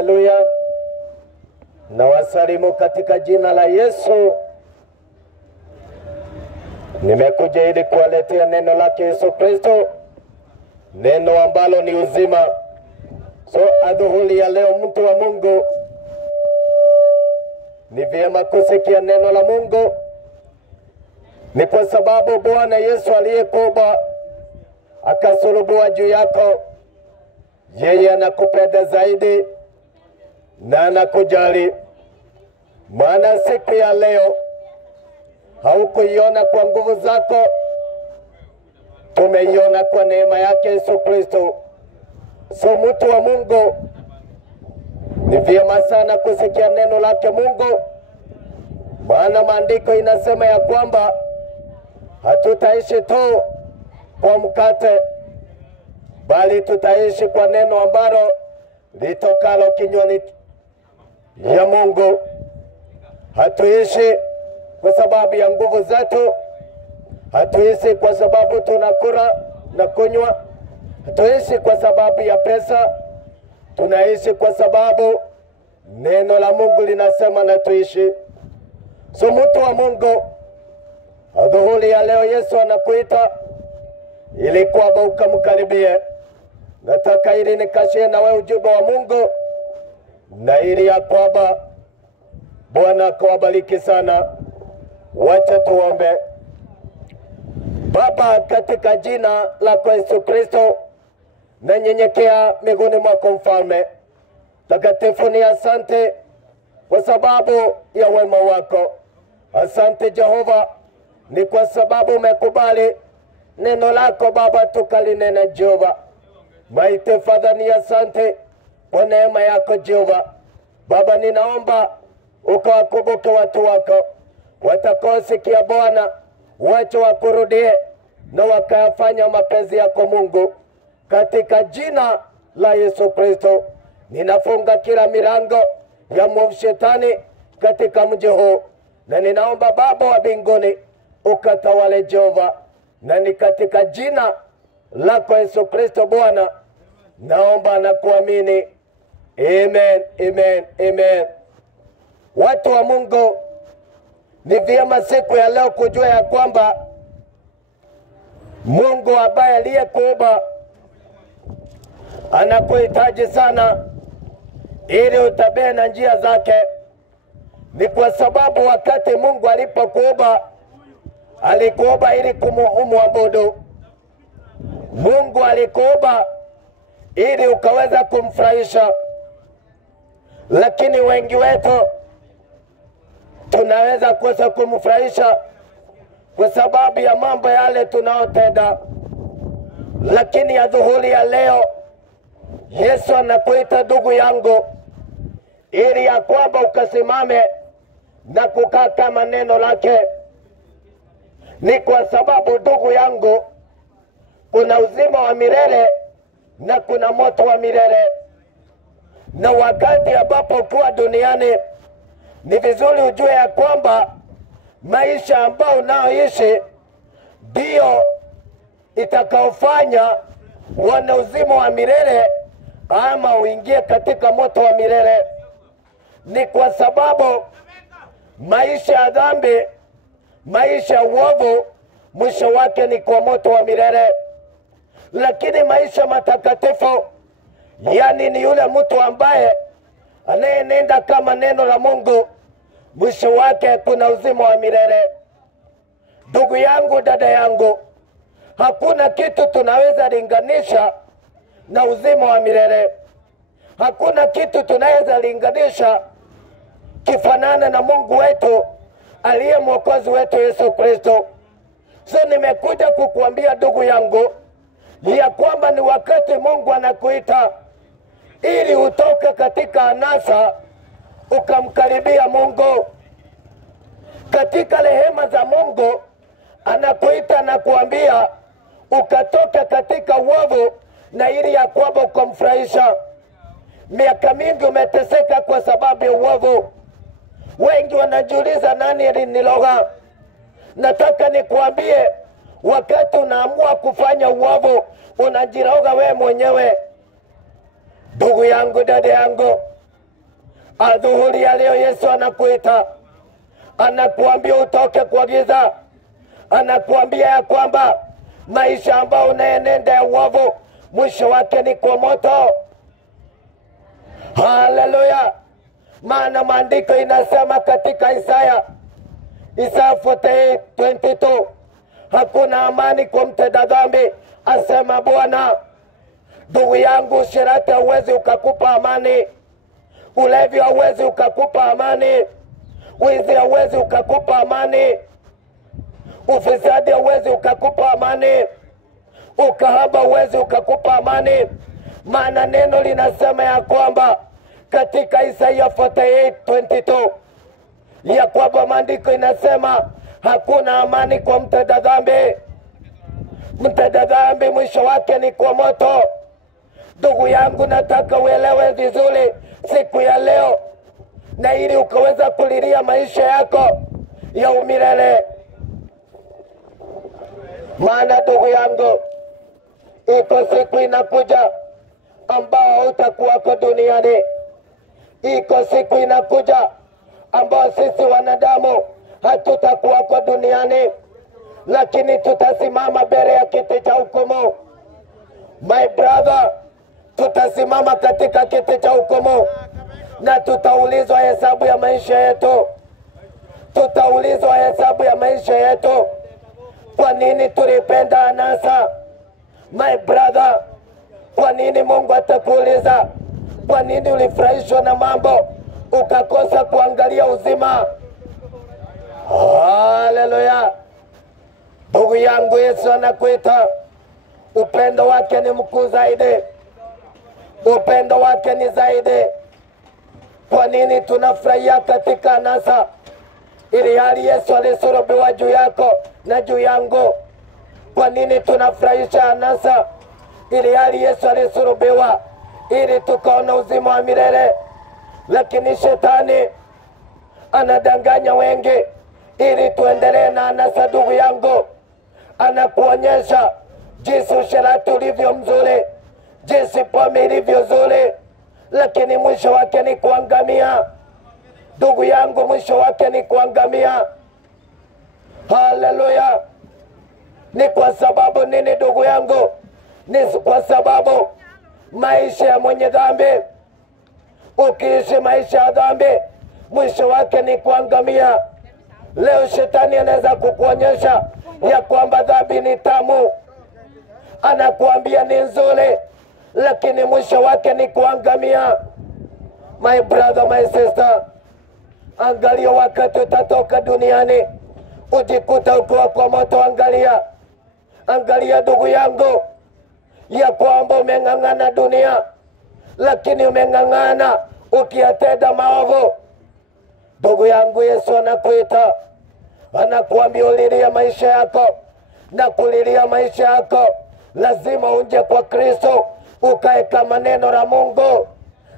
Haleluya. Na wasalimu katika jina la Yesu. Nimekuja ili kuwaletea neno lake Yesu Kristo, neno ambalo ni uzima. So adhuhuri ya leo, mtu wa Mungu, ni vyema kusikia neno la Mungu. Ni kwa sababu Bwana Yesu aliyekufa akasulubiwa juu yako, yeye anakupenda zaidi na anakujali. Maana siku ya leo haukuiona kwa nguvu zako, tumeiona kwa neema yake Yesu Kristo. So mtu wa Mungu, ni vyema sana kusikia neno lake Mungu, maana maandiko inasema ya kwamba hatutaishi tu kwa mkate, bali tutaishi kwa neno ambalo litokalo kinywani ya Mungu. Hatuishi kwa sababu ya nguvu zetu, hatuishi kwa sababu tunakula na kunywa, hatuishi kwa sababu ya pesa, tunaishi kwa sababu neno la Mungu linasema na tuishi. So mtu wa Mungu, adhuhuri ya leo Yesu anakuita ili kwamba ukamkaribie. Nataka ili nikashie na wewe ujumbe wa Mungu, na ili ya kwamba Bwana akawabariki sana. Wacha tuombe. Baba, katika jina la Yesu Kristo, nanyenyekea miguuni mwako Mfalme takatifu. Ni asante kwa sababu ya wema wako. Asante Jehova, ni kwa sababu umekubali neno lako Baba tukalinena Jehova. Mighty Father, ni asante kwa neema yako Jehova. Baba, ninaomba ukawakumbuke watu wako watakaosikia Bwana, wacha wakurudie na wakayafanya mapenzi yako Mungu. Katika jina la Yesu Kristo, ninafunga kila milango ya mwovu shetani katika mji huu, na ninaomba Baba wa mbinguni ukatawale Jehova, na ni katika jina lako Yesu Kristo Bwana naomba na kuamini. Amen, amen, amen. Watu wa Mungu, ni vyema siku ya leo kujua ya kwamba Mungu ambaye aliyekuumba anakuhitaji sana ili utabie na njia zake. Ni kwa sababu wakati Mungu alipokuumba, alikuumba ili kumwabudu. Mungu alikuumba ili ukaweza kumfurahisha. Lakini wengi wetu tunaweza kosa kumfurahisha kwa sababu ya mambo yale tunaotenda. Lakini adhuhuri ya leo Yesu anakuita ndugu yangu, ili ya kwamba ukasimame na kukaa kama neno lake. Ni kwa sababu ndugu yangu, kuna uzima wa milele na kuna moto wa milele. Na wakati ambapo kuwa duniani, ni vizuri ujue ya kwamba maisha ambao unaoishi ndio itakaofanya wana uzima wa milele ama uingie katika moto wa milele. Ni kwa sababu maisha ya dhambi, maisha ya uovu, mwisho wake ni kwa moto wa milele. Lakini maisha matakatifu, yani ni yule mtu ambaye anayenenda kama neno la Mungu, mwisho wake kuna uzima wa milele. Ndugu yangu, dada yangu, hakuna kitu tunaweza linganisha na uzima wa milele. Hakuna kitu tunaweza linganisha kifanana na Mungu wetu aliye mwokozi wetu Yesu Kristo. So nimekuja kukuambia ndugu yangu ya kwamba ni wakati Mungu anakuita ili utoke katika anasa ukamkaribia Mungu. Katika rehema za Mungu anakuita na kuambia ukatoka katika uovu, na ili ya kwamba ukamfurahisha. Miaka mingi umeteseka kwa sababu ya uovu. Wengi wanajiuliza nani aliniloga. Nataka nikuambie, wakati unaamua kufanya uovu, unajiroga we mwenyewe. Ndugu yangu, dada yangu, Adhuhuri ya leo Yesu anakuita, anakuambia utoke kwa giza, anakuambia ya kwamba maisha ambayo unaenenda ya uovu mwisho wake ni kwa moto. Haleluya! Maana maandiko inasema katika Isaya 48:22, hakuna amani kwa mtenda dhambi, asema Bwana. Ndugu yangu, ushirati hauwezi ukakupa amani, ulevi hauwezi ukakupa amani, wizi hauwezi ukakupa amani, ufisadi hauwezi ukakupa amani, ukahaba hauwezi ukakupa amani. Maana neno linasema ya kwamba katika Isaya 48:22 ya kwamba maandiko inasema hakuna amani kwa mtenda dhambi. Mtenda dhambi mwisho wake ni kwa moto. Ndugu yangu, nataka uelewe vizuri siku ya leo, na ili ukaweza kulilia maisha yako ya umilele. Maana ndugu yangu, iko siku inakuja ambao utakuwako duniani. Iko siku inakuja ambao sisi wanadamu hatutakuwako duniani, lakini tutasimama mbele ya kiti cha hukumu. My brother, tutasimama katika kiti cha hukumu na tutaulizwa hesabu ya maisha yetu. Tutaulizwa hesabu ya maisha yetu. Kwa nini tulipenda anasa? My brother, kwa nini Mungu atakuuliza? Kwa nini ulifurahishwa na mambo ukakosa kuangalia uzima? Haleluya! Ndugu yangu, Yesu anakuita. Upendo wake ni mkuu zaidi, upendo wake ni zaidi. Kwa nini tunafurahia katika anasa, ili hali Yesu alisulubiwa juu yako na juu yangu? Kwa nini tunafurahisha anasa, ili hali Yesu alisulubiwa ili tukaona uzima wa milele? Lakini shetani anadanganya wengi ili tuendelee na anasa. Ndugu yangu, anakuonyesha jinsi usherati ulivyo mzuri, jinsi pombe ilivyo nzuri, lakini mwisho wake ni kuangamia. Ndugu yangu, mwisho wake ni kuangamia. Haleluya! Ni kwa sababu nini ndugu yangu? Ni kwa sababu maisha ya mwenye dhambi, ukiishi maisha ya dhambi, mwisho wake ni kuangamia. Leo shetani anaweza kukuonyesha ya kwamba dhambi ni tamu, anakuambia ni nzuri, lakini mwisho wake ni kuangamia. My brother, my sister, angalia wakati utatoka duniani ujikuta ukiwa kwa moto. Angalia ndugu yangu, ya kwamba umeng'ang'ana dunia, lakini umeng'ang'ana ukiyatenda maovu. Ndugu yangu, Yesu anakuita, anakuambia ulilia maisha yako, na kulilia maisha yako lazima unje kwa Kristo, ukae kama neno la Mungu.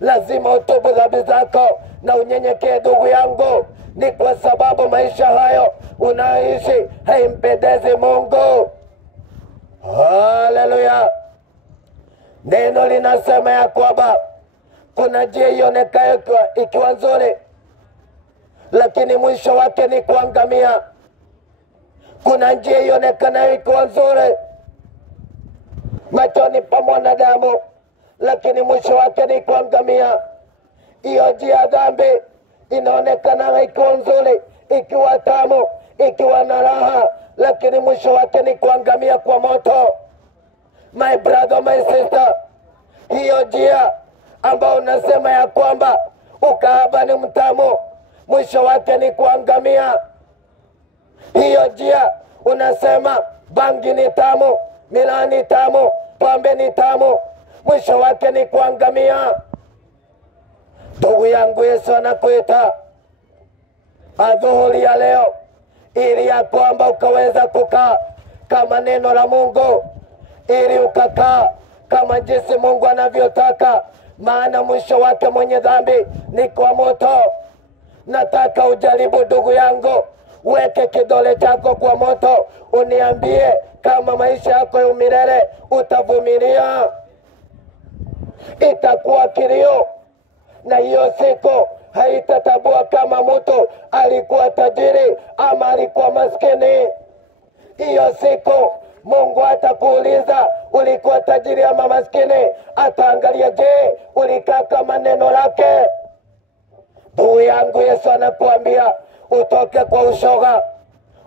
Lazima utubu dhambi zako na unyenyekee. Ndugu yangu, ni kwa sababu maisha hayo unayoishi haimpendezi Mungu. Haleluya! Neno linasema ya kwamba kuna njia ionekayo ikiwa nzuri, lakini mwisho wake ni kuangamia. Kuna njia ionekanayo ikiwa nzuri machoni pa mwanadamu, lakini mwisho wake ni kuangamia. Hiyo njia ya dhambi inaonekana ikiwa nzuri, ikiwa tamu, ikiwa na raha, lakini mwisho wake ni kuangamia kwa moto. My brother, my sister, hiyo njia ambao unasema ya kwamba ukahaba ni mtamu, mwisho wake ni kuangamia. Hiyo njia unasema bangi ni tamu, miraa ni tamu, pombe ni tamu, mwisho wake ni kuangamia. Ndugu yangu, Yesu anakuita adhuhuri ya leo, ili ya kwamba ukaweza kukaa kama neno la Mungu, ili ukakaa kama jinsi Mungu anavyotaka. Maana mwisho wake mwenye dhambi ni kwa moto. Nataka ujaribu ndugu yangu, weke kidole chako kwa moto, uniambie kama maisha yako ya umilele utavumilia. Itakuwa kilio, na hiyo siku haitatambua kama mtu alikuwa tajiri ama alikuwa maskini. Hiyo siku Mungu atakuuliza ulikuwa tajiri ama maskini, ataangalia je, ulikaa kama neno lake. Ndugu yangu, Yesu anakuambia utoke kwa ushoga,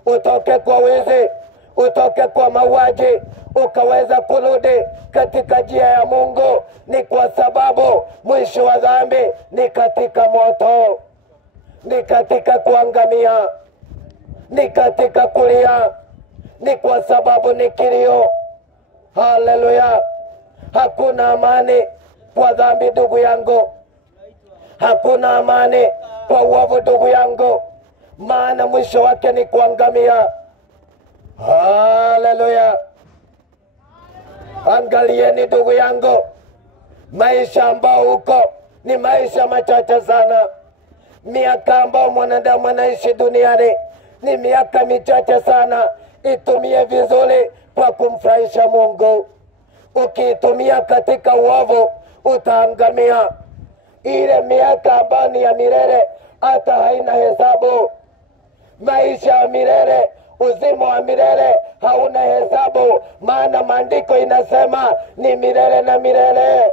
utoke kwa wizi, utoke kwa mauaji, ukaweza kurudi katika njia ya Mungu. Ni kwa sababu mwisho wa dhambi ni katika moto, ni katika kuangamia, ni katika kulia, ni kwa sababu ni kilio. Haleluya! Hakuna amani kwa dhambi ndugu yangu, hakuna amani kwa uovu ndugu yangu, maana mwisho wake ni kuangamia. Haleluya! Angalieni ndugu yangu, maisha ambao huko ni maisha machache sana. Miaka ambao mwanadamu anaishi duniani ni miaka michache sana. Itumie vizuri kwa kumfurahisha Mungu. Ukiitumia katika uovu utaangamia. Ile miaka ambayo ni ya milele hata haina hesabu. Maisha ya milele, uzima wa milele hauna hesabu, maana maandiko inasema ni milele na milele.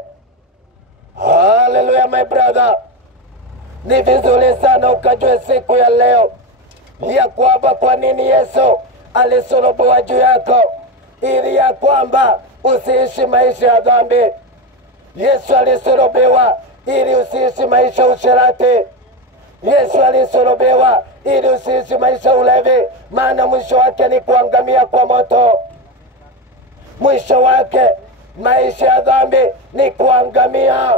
Hallelujah my brother. Ni vizuri sana ukajue siku ya leo ya kwamba kwa nini Yesu alisulubiwa juu yako, ili ya kwamba usiishi maisha ya dhambi. Yesu alisulubiwa ili usiishi maisha usherati. Yesu alisulubiwa ili usiishi maisha ulevi, maana mwisho wake ni kuangamia kwa moto. Mwisho wake maisha ya dhambi ni kuangamia.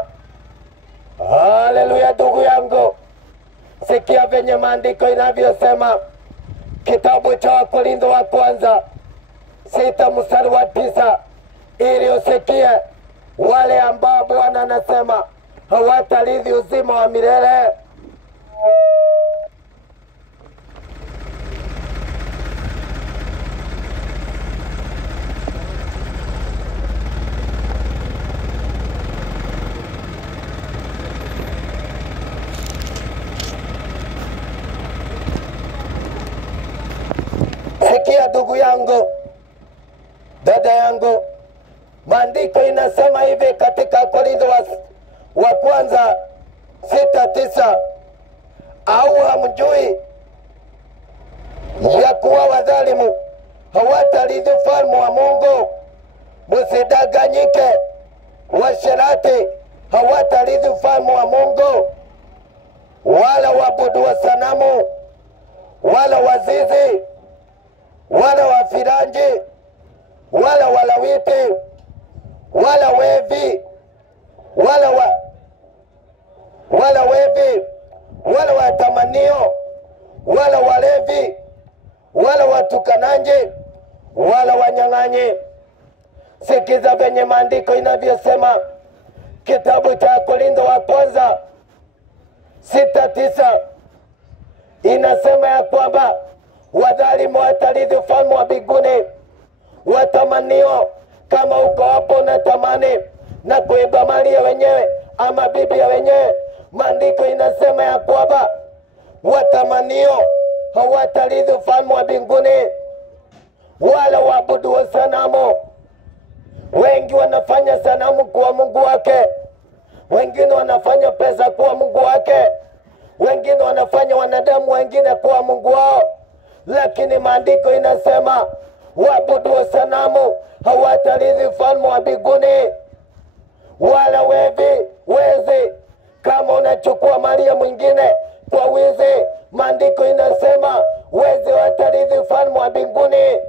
Haleluya ndugu yangu, sikia venye maandiko inavyosema. Kitabu cha Wakorintho wa kwanza 6:9, ili usikie wale ambao Bwana anasema hawatarithi uzima wa milele. Sikia ndugu yangu, dada yangu, maandiko inasema hivi katika Korintho wa kwanza 6:9, au hamjui ya kuwa wadhalimu hawatarithi ufalme wa Mungu? Msidanganyike, washerati hawatarithi ufalme wa Mungu, wala waabudu wa sanamu, wala wazizi, wala wafiranji, wala walawiti, wala wevi, wala wevi, wala watamanio, wala walevi, wala watukanaji, wala wanyang'anyi. Sikiza venye maandiko inavyosema. Kitabu cha Korintho wa kwanza 6:9 inasema ya kwamba wadhalimu watarithi ufalme wa mbinguni. Watamanio, kama uko hapo unatamani na kuiba mali ya wenyewe ama bibi ya wenyewe, maandiko inasema ya kwamba watamanio hawatarithi ufalme wa mbinguni. Wala waabudu wa sanamu. Wengi wanafanya sanamu kuwa Mungu wake, wengine wanafanya pesa kuwa Mungu wake, wengine wanafanya wanadamu wengine kuwa Mungu wao. Lakini maandiko inasema waabudu wa sanamu hawatarithi ufalme wa mbinguni. Wala wezi, kama unachukua mali ya mwingine kwa wizi, maandiko inasema wezi watarithi ufalme wa mbinguni.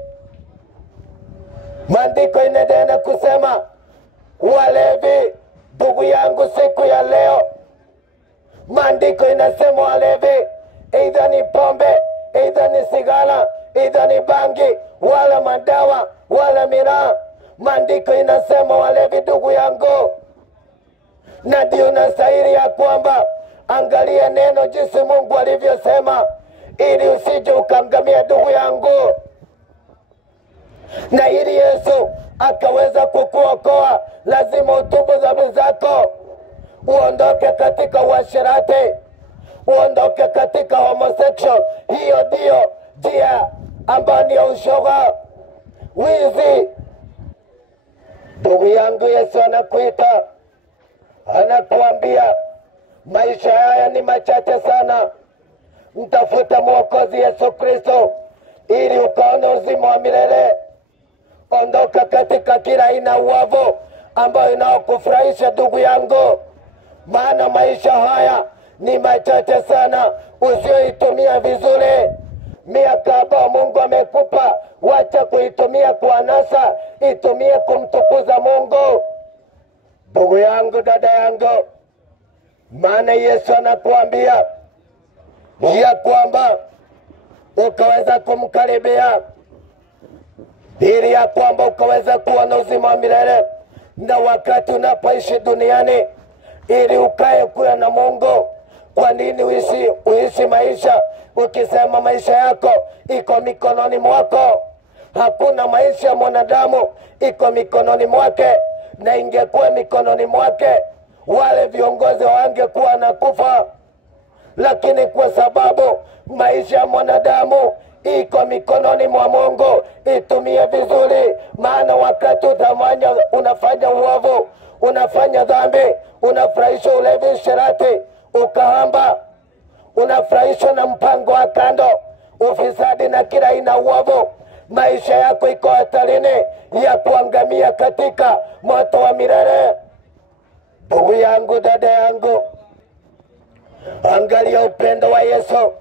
Maandiko inaendelea kusema walevi. Ndugu yangu, siku ya leo maandiko inasema walevi, aidha ni pombe, aidha ni sigara, aidha ni bangi, wala madawa, wala miraa. Maandiko inasema walevi ndugu yangu, na ndio unastahili ya kwamba angalia neno jinsi Mungu alivyosema, ili usije ukaangamia ndugu yangu. Na ili Yesu akaweza kukuokoa, lazima utubu dhambi zako, uondoke katika uasherati, uondoke katika homosexual. Hiyo ndio njia ambayo ni ushoga, wizi. Ndugu yangu, Yesu anakuita, anakuambia maisha haya ni machache sana. Mtafuta Mwokozi Yesu Kristo ili ukaone uzima wa milele. Ondoka katika kila aina uovu ambayo inaokufurahisha ndugu yangu, maana maisha haya ni machache sana usioitumia vizuri. Miaka ambayo Mungu amekupa, wacha kuitumia kwa anasa, itumie kumtukuza Mungu. Ndugu yangu, dada yangu, maana Yesu anakuambia ya kwamba ukaweza kumkaribia ili ya kwamba ukaweza kuona uzima wa milele. Na wakati unapoishi duniani ili ukae kuwa na Mungu, kwa nini uishi maisha ukisema maisha yako iko mikononi mwako? Hakuna maisha ya mwanadamu iko mikononi mwake, na ingekuwa mikononi mwake wale viongozi wangekuwa nakufa. Lakini kwa sababu maisha ya mwanadamu iko mikononi mwa Mungu, itumie vizuri. Maana wakati unafanya uovu, unafanya dhambi, unafurahisha ulevi, sherati, ukahamba, unafurahishwa na mpango wa kando, ufisadi na kila aina uovu, maisha yako iko hatarini ya kuangamia katika moto wa milele. Ndugu yangu, dada yangu, angalia upendo wa Yesu.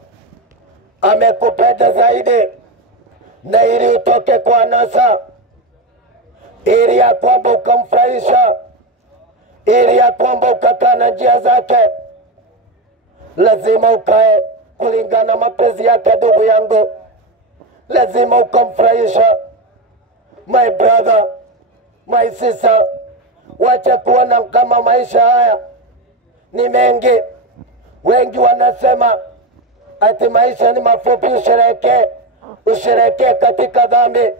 Amekupenda zaidi, na ili utoke kwa anasa, ili ya kwamba ukamfurahisha, ili ya kwamba ukakaa na njia zake, lazima ukae kulingana mapenzi yake. Ndugu yangu, lazima ukamfurahisha. My brother, my sister, wacha kuona kama maisha haya ni mengi. Wengi wanasema ati maisha ni mafupi, usherehekee katika dhambi.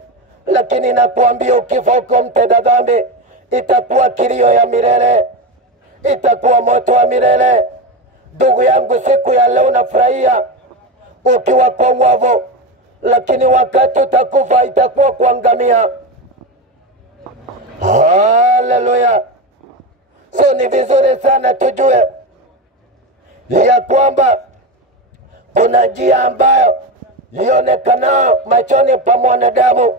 Lakini nakuambia ukifa uko mtenda dhambi, itakuwa kilio ya milele, itakuwa moto wa milele. Ndugu yangu, siku ya leo unafurahia ukiwa kwa uovu, lakini wakati utakufa itakuwa kuangamia. Haleluya! So ni vizuri sana tujue ya kwamba kuna njia ambayo ionekana machoni pa mwanadamu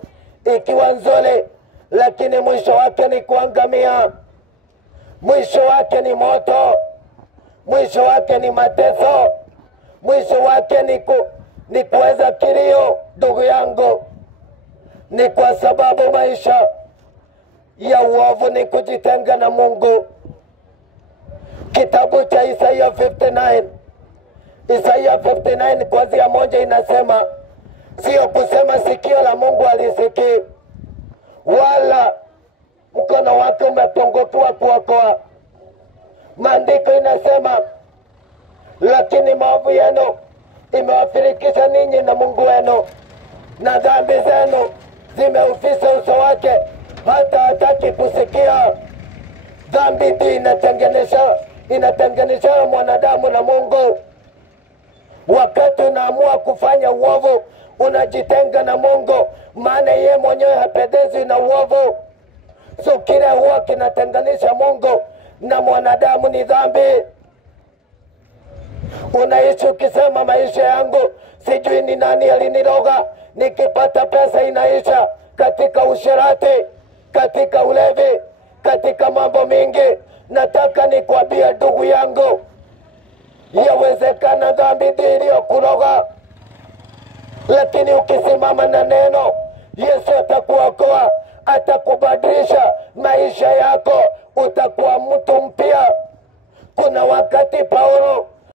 ikiwa nzuri, lakini mwisho wake ni kuangamia. Mwisho wake ni moto, mwisho wake ni mateso, mwisho wake ni kuweza kilio. Ndugu yangu, ni kwa sababu maisha ya uovu ni kujitenga na Mungu. Kitabu cha Isaiah 59 kuanzia 1 inasema, sio kusema sikio la Mungu alisikii, wala mkono wake umepungukiwa kuokoa. Maandiko inasema, lakini maovu yenu imewafirikisha ninyi na Mungu wenu, na dhambi zenu zimeufisa uso wake, hata hataki kusikia. Dhambi ndio inatenganisha mwanadamu na Mungu. Wakati unaamua kufanya uovu, unajitenga na Mungu, maana yeye mwenyewe hapendezwi na uovu. So kile huwa kinatenganisha Mungu na mwanadamu ni dhambi. Unaishi ukisema maisha yangu sijui ni nani aliniroga, nikipata pesa inaisha katika usherati, katika ulevi, katika mambo mingi. Nataka nikwambie ndugu yangu, yawezekana dhambi ndiyo iliyokuroga, lakini ukisimama na neno, Yesu atakuokoa, atakubadilisha maisha yako, utakuwa mtu mpya. Kuna wakati Paulo